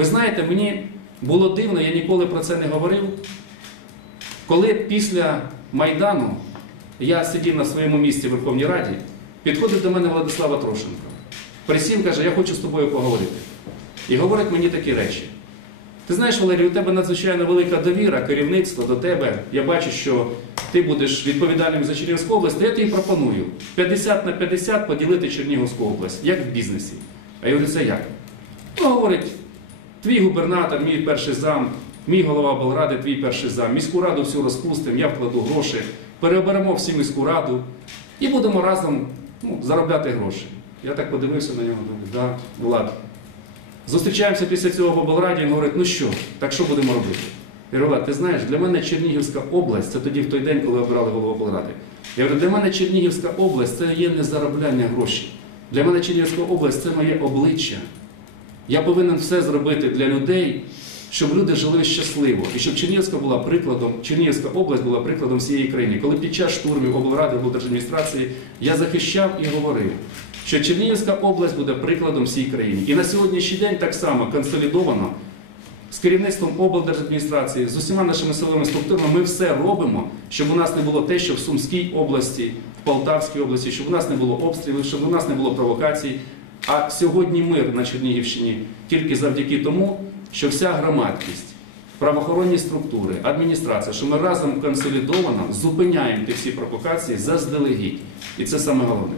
Ви знаєте, мені було дивно, я ніколи про це не говорив. Коли після Майдану я сидів на своєму місці в Верховній Раді, підходить до мене Владислава Трошенко. Присів, каже, я хочу з тобою поговорити. І говорить мені такі речі. Ти знаєш, Валерій, у тебе надзвичайно велика довіра, керівництво до тебе. Я бачу, що ти будеш відповідальним за Чернігівську область, то я тобі пропоную 50 на 50 поділити Чернігівську область, як в бізнесі. А я говорю, це як? Ну, говорить, твій губернатор, мій перший зам, мій голова облради, твій перший зам. Міську раду всю розпустимо, я вкладу гроші, переоберемо всю міську раду і будемо разом ну, заробляти гроші. Я так подивився на нього, думаю, да, Влад. Зустрічаємося після цього в облраді, він говорить, ну що, так що будемо робити? Я говорю, ти знаєш, для мене Чернігівська область, це тоді в той день, коли обирали голову облради. Я говорю, для мене Чернігівська область це є не заробляння грошей. Для мене Чернігівська область це моє обличчя. Я повинен все зробити для людей, щоб люди жили щасливо. І щоб Чернігівська була прикладом, Чернігівська область була прикладом всієї країни. Коли під час штурмів облради облдержадміністрації я захищав і говорив, що Чернігівська область буде прикладом всій країні. І на сьогоднішній день так само консолідовано з керівництвом облдержадміністрації, з усіма нашими силовими структурами ми все робимо, щоб у нас не було те, що в Сумській області, в Полтавській області, щоб у нас не було обстрілів, щоб у нас не було провокацій. А сьогодні мир на Чернігівщині тільки завдяки тому, що вся громадськість, правоохоронні структури, адміністрація, що ми разом консолідовано зупиняємо ті всі провокації заздалегідь. І це саме головне.